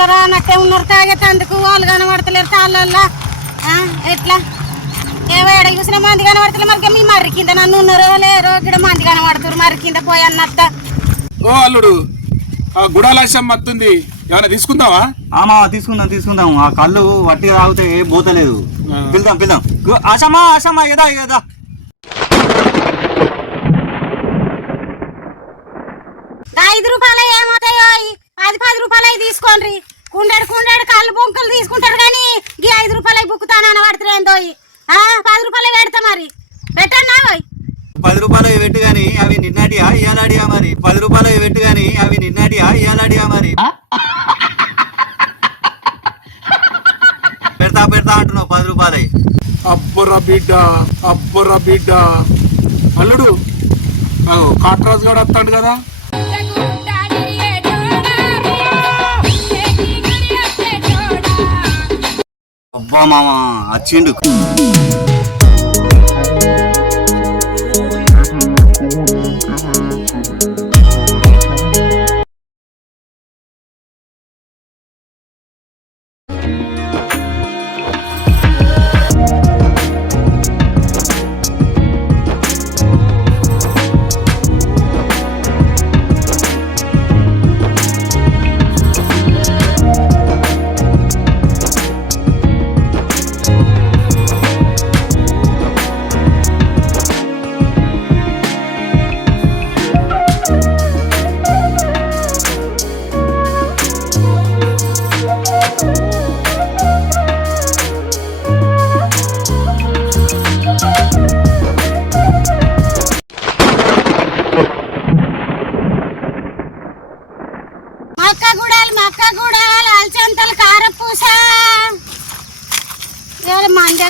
ఇలా రానట్టే ఉన్నారు తాగేటందుకు వాళ్ళు కనబడతలేరు తాళ్ళల్లో ఆ, ఎట్లా? ఏవో ఎడ చూసిన మంది కనబడతలే. మరి మీ మర్రి కింద నన్ను ఉన్నారో లేరో ఇక్కడ మంది కనబడుతున్నారు మర్రి కింద పోయి అన్నట్ట. ఓ అల్లుడు ఆ గుడాలాశం మత్తుంది. ఏమైనా తీసుకుందావా? ఆమా తీసుకుందాం తీసుకుందాం. ఆ కళ్ళు వట్టి తాగితే ఏ పోతలేదు. పిలుదాం పిలుదాం గు- ఆశమ్మా ఆశమ్మా ఏదా ఏదా. ఐదు రూపాయలు ఏమవుతాయో పది పది రూపాయలు తీసుకోండి కుండెడు కుండెడు కళ్ళు బొంకలు తీసుకుంటారు కానీ ఈ ఐదు రూపాయలు బుక్కుతానని పడుతుందో పది రూపాయలు పెడతా మరి. పెట్టన్నా పోయి పది రూపాయలు పెట్టు కానీ అవి నిన్నటియా ఇయాలాడియా మరి? పది రూపాయలు పెట్టు కానీ అవి నిన్నటియా ఇయాలాడియా మరి? పెడతా పెడతా అంటున్నావు పది రూపాయలు అబ్బరా బిడ్డ అబ్బరా బిడ్డ. అల్లుడు కాట్రాజు గారు వస్తాడు కదా? అబ్బా మామ వచ్చిండు మక్క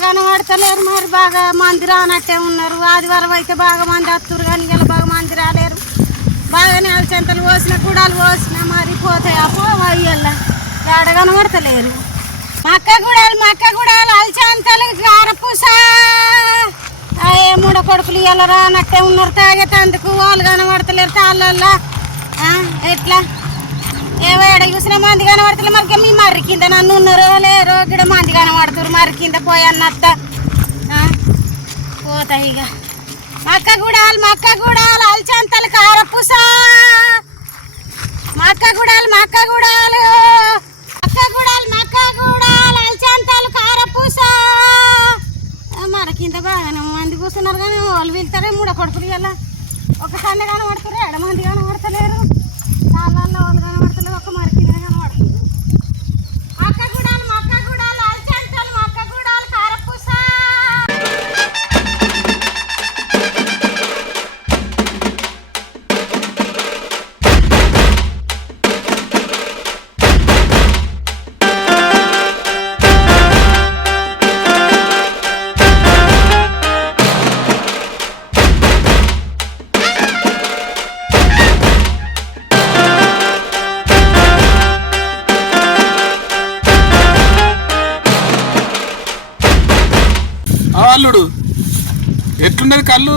కనబడతలేరు మరి బాగా మంది రానట్టే ఉన్నారు. ఆదివారం అయితే బాగా మంది వస్తారు కానీ ఇలా బాగా మంది రాలేరు బాగానే అలచంతలు పోసిన గుడాలు పోసిన మరి పోతాయి అపో అయ్యల్లా ఏడ కనబడతలేరు. మక్క గుడాలు మక్క గుడాలు అలచంతలు కారపూస ఏ మూడ కొడుకులు ఇలా రానట్టే ఉన్నారు. తాగేటందుకు వాళ్ళు కనబడతలేరు తాళ్ళల్లో. ఎట్లా? ఏవో ఎడ చూసిన మంది కనబడతలే మరి మీ మర్రి కింద నన్ను ఉన్నారో లేరో ఇక్కడ మంది కనబడుతున్నారు మర్రి కింద పోయి పోతాయి ఇక. మక్క గుడాలు మక్క గుడాలు అల్చంతలు కారపుసా. మక్క గుడాలు మక్క గుడాలు. మక్క గుడాలు మక్క గుడాలు అల్చంతలు కారపుసా. ఆ, మన కింద బాగానే మంది కూర్చున్నారు కానీ వాళ్ళు వెళ్తారే మూడ కొడుకులు ఇలా ఒక కన్ను కనబడుతున్నారు ఎడ మంది కనబడతలేరు. చాలా వాళ్ళు కనబడుతున్నారు అల్లుడు ఎట్లున్నది కళ్ళు?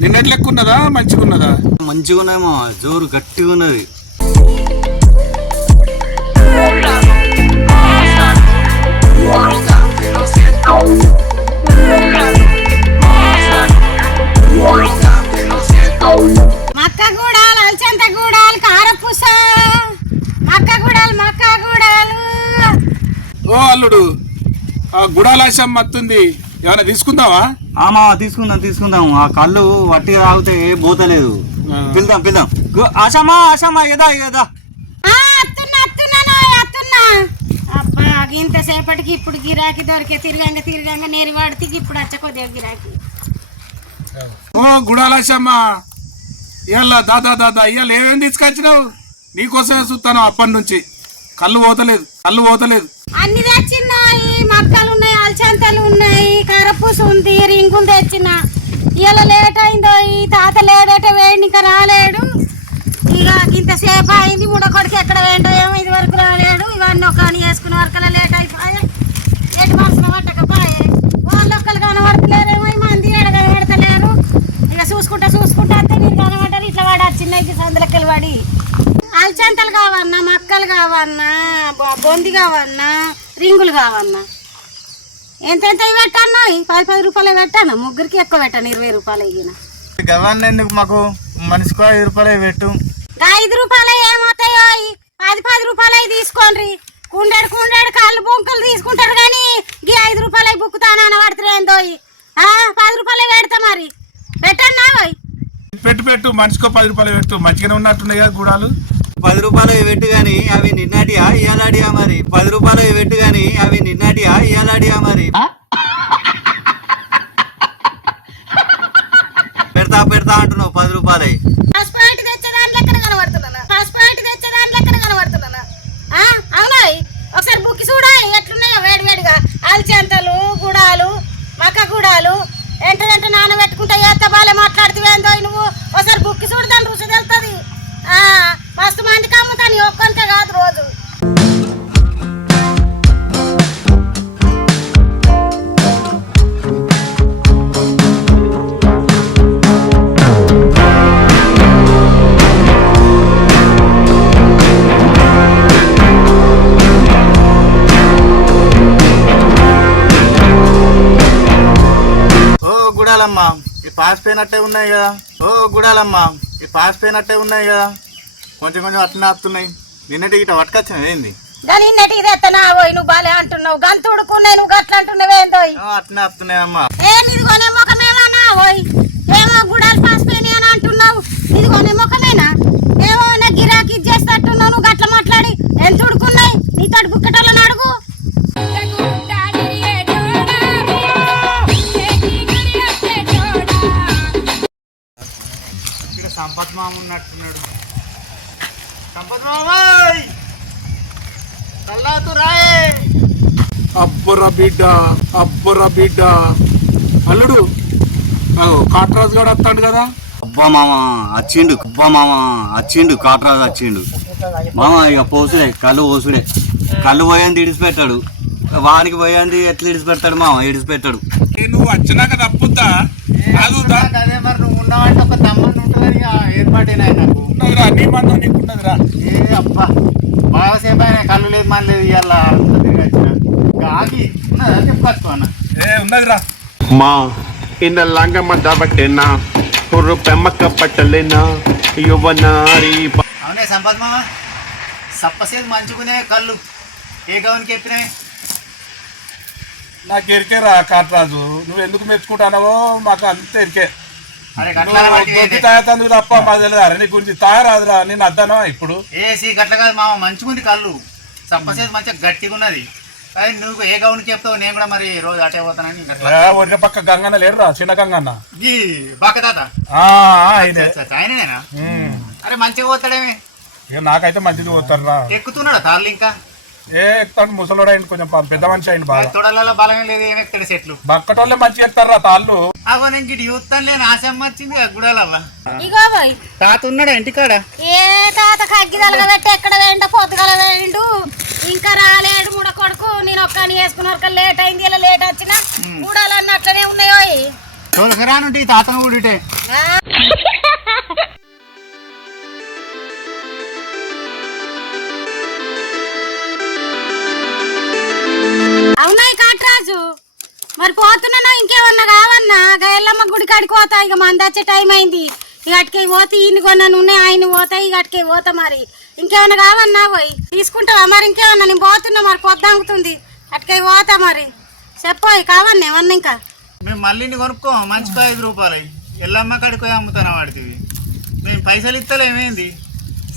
నిన్నటి లెక్క ఉన్నదా మంచిగా ఉన్నదా మంచిగా ఉన్నాయేమో జోరు గట్టిగా ఉన్నది మక్క గూడాలు అల్చంత గూడాలు కారపూస. మక్క గూడాలు మక్క గూడాలు. ఓ అల్లుడు గుడాలాశం మత్తుంది. ఏమైనా తీసుకుందావా? ఆమా తీసుకుందాం తీసుకుందాం. ఆ కళ్ళు వట్టి తాగితే ఏ పోతలేదు ఆ. పిలుదాం పిలుదాం గు- ఆశమ్మా ఆశమ్మా ఏదా ఏదా ఆ, ఇంతసేపటికి ఇప్పుడు గిరాకీ దొరికే తిరగంగా తిరగంగా నేరు వాడితే ఇప్పుడు వచ్చ కొద్దిగా గిరాకీ. ఓ గుడాలాశమ్మ ఇవాళ దాదా దాదా ఇవాళ ఏమేమి తీసుకొచ్చినావు? నీకోసమే చూస్తాను అప్పటి నుంచి. కళ్ళు పోతలేదు కళ్ళు పోతలేదు. అన్ని తెచ్చిన్నాయి మక్కలు ఉన్నాయి అల్చంతలు ఉన్నాయి కరపూస ఉంది రింగులు తెచ్చిన ఇలా లేట్ అయిందో ఈ తాత లేదంటే వేడి ఇంకా రాలేడు. ఇక ఇంతసేపు అయింది ముడకొడికి ఎక్కడ వేండో ఏమో ఇది వరకు రాలేడు. ఇవన్నీ ఒక అని వేసుకునే వరకు లేట్ అయిపోయాయి. ఎటు మనసున పట్టకపోయే. వాళ్ళు ఒక్కరు కనబడతలేరేమో మంది ఏడ కనబడతలేరు. ఇక చూసుకుంటా చూసుకుంటా అంతే మీరు కనబడ్డారు ఇట్లా వాడారు చిన్న సందులకి పడి అలచంతలు కావన్నా మక్కలు కావాలి కావన్నా బొంది కావన్నా రింగులు కావన్నా. ఎంత ఎంత పెట్టాను? పది పది రూపాయలు పెట్టాను. ముగ్గురికి ఎక్కువ పెట్టాను ఇరవై రూపాయలు గవర్న ఎందుకు మాకు? మనిషికి ఐదు రూపాయలు పెట్టు. ఐదు రూపాయలు ఏమవుతాయో? ఈ పది పది రూపాయలు తీసుకోండి కుండెడు కుండెడు కాళ్ళు బొంకలు తీసుకుంటారు కానీ ఈ ఐదు రూపాయలు ఈ. ఆ, పది రూపాయలు పెడతా మరి. పెట్టన్నా పెట్టు పెట్టు మనిషికో పది రూపాయలు పెట్టు. మంచిగానే ఉన్నట్టున్నాయి కదా గుడాలు. పది రూపాయలు పెట్టు గాని అవి నిన్నటియా ఇయాలాడియా మరి? పది రూపాయలు పెట్టు గాని అవి నిన్నటియా ఇయాలాడియా మరి? పెడతా పెడతా అంటున్నావు పది రూపాయలు. ఒకసారి బుక్కి ఎట్లున్నాయో వేడి వేడిగా. అలచెంతలు గుడాలు మక్క గుడాలు. ఎంటదంట నానబెట్టుకుంటే ఏత బాలే మాట్లాడుతావేందో నువ్వు? ఒకసారి బుక్కి చూడు దాని రుచి తెలుస్తుంది మస్తు మందికి అమ్ముతాను ఒక్కరికే కాదు రోజు. ఓ గుడాలమ్మ ఈ పాసిపోయినట్టే ఉన్నాయి కదా. ఓ గుడాలమ్మా ఈ పాస్ పోయినట్టే ఉన్నాయి కదా. కొంచెం కొంచెం అట్లనే వస్తున్నాయి నిన్నటి ఇట పట్టుకొచ్చిన ఏంది? దాని నెట్టి తెత్తనా పోయి నువ్వు బాలే అంటున్నావు. గంతుడుకున్నాయి నువ్వు గట్ల అంటున్నావేందో ఆ, అట్లనే వస్తున్నాయి అమ్మ ఏ ఇదిగోనే ముఖమేమన్నా ఓయ్? ఏమో గుడాలు పాసిపోయినాయి అని అంటున్నావు. ఇదిగోనే ముఖమేనా? ఏమో నా గిరాకీ చేస్తట్టున్నావు నువ్వు గట్ల మాట్లాడి. ఎంత ఉడుకున్నాయి? నీతో బుక్కటోళ్ళని అడుగు. ఇక్కడ సంపత్ మామ ఉన్నట్టున్నాడు. అబ్బుర బిడ్డ అబ్బుర బిడ్డ. అల్లుడు కాట్రాజు గారు వస్తాడు కదా? అబ్బా మామ వచ్చిండు అబ్బా మామ వచ్చిండు కాట్రాజు వచ్చిండు మామ ఇక పోసుడే కళ్ళు పోసుడే. కళ్ళు పోయింది ఇడిచిపెట్టాడు వానికి పోయింది ఎట్లా ఇడిచిపెడతాడు మామ? ఇడిచిపెట్టాడు నువ్వు వచ్చినాక తప్పుద్దా? కాదు దా. అదే మరి నువ్వు ఉన్నావంటే ఒక తమ్మని ఉంటుందని ఏర్పాటేనాయి నాకు. ఉన్నదిరా నీ మందం నీకున్నదిరా ఏ అబ్బా బాగాసేపు అయినా కళ్ళు లేదు మన లేదు ఇవాళ ఆగి ఉన్నదా? చెప్పుకోవచ్చు అన్న. ఏ ఉన్నదిరా. Ma, ina langama dabatina, puro pemaka patalina, యువనారి అవునే సంపత్ మామ సప్పసేది మంచుకునే కళ్ళు. ఏ గవన్కి చెప్పినాయి? నాకు ఎరికేరా కాట్రాజు. నువ్వు ఎందుకు మెచ్చుకుంటానవో మాకు అంత ఎరికే. తాగతందుకు తప్ప మాకు తెలియదు అరే నీ గురించి తాగరాదురా నేను అద్దానా ఇప్పుడు? ఏసి గట్ల కాదు మామ మంచుకుంది కళ్ళు. సప్పసేది మంచిగా గట్టిగా ఉన్నది అది నువ్వు ఏ గౌన్కి చెప్తావు నేను కూడా మరి రోజు అటే పోతానని ఒరిన పక్క గంగన్న లేరురా చిన్న గంగన్న. ఈ బాక తాత? ఆ, ఆ, ఆయనే. ఆయననేనా ఉమ్. అరే మంచిగా పోతాడేమి? ఇక నాకైతే మంచిది పోతారా ఎక్కుతున్నాడా తాళ్ళు ఇంకా? ఏ ఎక్కుతాడు ముసలోడు అయింది కొంచెం పెద్ద మనిషి అయింది బాగా. తొడలలో బలమే లేదు ఏమి ఎక్కుతాడు సెట్లు బక్కటోళ్ళే మంచిగా ఎక్కుతారా తాళ్ళు. అగో నేను గిడి యూత్తాను లేని ఆశం వచ్చింది గుడాలవ్వ. ఇగో పోయి తాత ఉన్నాడా ఇంటికాడ? ఏ తాత కగ్గిదలుగా పెట్టి ఎక్కడ వేయండ పొద్దుగల వేయండు ఇంకా రాలేడు ముడ కొడుకు. నేను ఒక్కని వేసుకున్న వరకు లేట్ అయింది ఇలా లేట్ వచ్చిన. కూడాలన్నీ అట్లనే ఉన్నాయో తోలకరానుంటి తాతను కూడా గుడి కాడికి పోతా ఇక మంది వచ్చే టైం అయింది. ఇక అటుకే పోతే ఈయన కొన్నాను ఉన్నాయి ఆయన పోతాయి ఇక అటుకే పోతా మరి. ఇంకేమన్నా కావన్నా పోయి. తీసుకుంటావా మరి ఇంకేమన్నా? నేను పోతున్నా మరి పొద్దంగుతుంది అటుకే పోతా మరి. చెప్పోయి కావన్నా ఏమన్నా ఇంకా? మేము మళ్ళీ కొనుక్కో మంచిగా ఐదు రూపాయలు. ఎల్లమ్మ కాడికి పోయి అమ్ముతాను వాడికి మేము పైసలు ఇస్తలేమేంది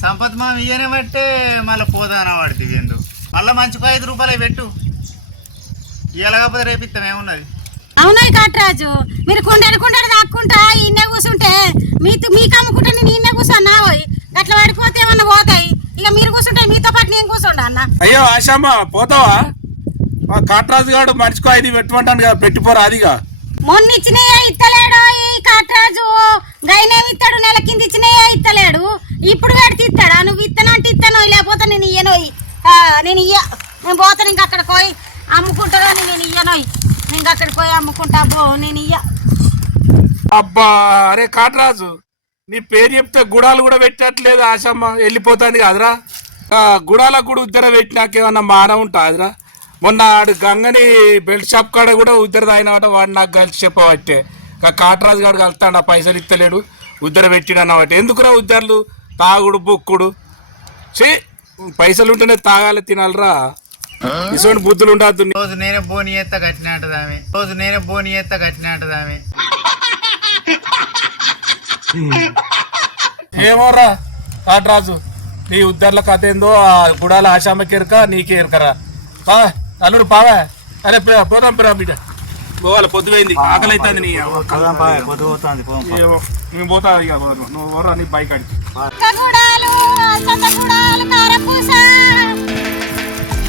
సంపత్ మా ఇయ్యనే బట్టే మళ్ళీ పోదానా వాడికి ఎందు మళ్ళీ మంచిగా ఐదు రూపాయలు పెట్టు. ఇవ్వలేకపోతే కాకపోతే రేపు ఇస్తాం ఏమున్నది? అవునాయి కాట్రాజు. మీరు కుండెడు కుండెడు దాక్కుంటా ఈయనే కూర్చుంటే మీతో మీకు అమ్ముకుంటే నేను ఈయనే కూర్చున్నా పోయి అట్లా పడిపోతే ఏమన్నా పోతాయి. ఇక మీరు కూర్చుంటే మీతో పాటు నేను కూర్చుంటా అన్న. అయ్యో ఆశామ్మ పోతావా? మా కాట్రాజు గారు మనిషికో ఐదు పెట్టమంటాను కదా పెట్టిపోరా అదిగా. మొన్న ఇచ్చినయే ఇత్తలేడు ఈ కాట్రాజు గైనేమి ఇస్తాడు నెల కింద ఇచ్చినయే ఇత్తలేడు ఇప్పుడు పెడితే ఇస్తాడా నువ్వు ఇత్తనంటే ఇత్తను లేకపోతే నేను ఇయ్యనోయి ఆ, నేను ఇయ్య నేను పోతాను ఇంక అక్కడ పోయి అమ్ముకుంటా కానీ నేను ఇయ్యనోయి నేను అక్కడికి నేను ఇయ్య. అబ్బా అరే కాటరాజు నీ పేరు చెప్తే గుడాలు కూడా పెట్టట్లేదు ఆశమ్మ వెళ్ళిపోతుంది కాదురా. గుడాల గుడాలకు కూడా ఉద్దర పెట్టినాక ఏమన్నా మాన ఉంటుందిరా మొన్న ఆడు గంగని బెల్ట్ షాప్ కాడ కూడా ఉద్దర తాగినమాట వాడు నాకు కలిసి చెప్పబట్టే కాటరాజు గారు కలుతాడు ఆ పైసలు ఇస్తలేడు ఉద్దర పెట్టినన్నమాట ఎందుకురా ఉద్దర్లు? తాగుడు బుక్కుడు. చే పైసలు ఉంటేనే తాగాలి తినాలిరా. ఇటువంటి బుద్ధులు ఉండద్దు రోజు నేనే బోని ఎత్త కట్టినట్టది ఆమె రోజు నేనే బోని ఎత్త కట్టినట్టది ఆమె ఏమోరా కాటరాజు నీ ఉద్దర్ల కథ ఏందో ఆ గుడాల ఆశామకి ఎరక నీకే ఎరకరా పా అల్లుడు పావా. అరే పో- పోదాం పిరా బిడ్డ. పోవాలి పొద్దుపోయింది ఆకలి అవుతుంది నీ. ఏమో నేను పోతా ఇక నువ్వు నీ బైక్ అడిగి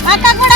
来，大哥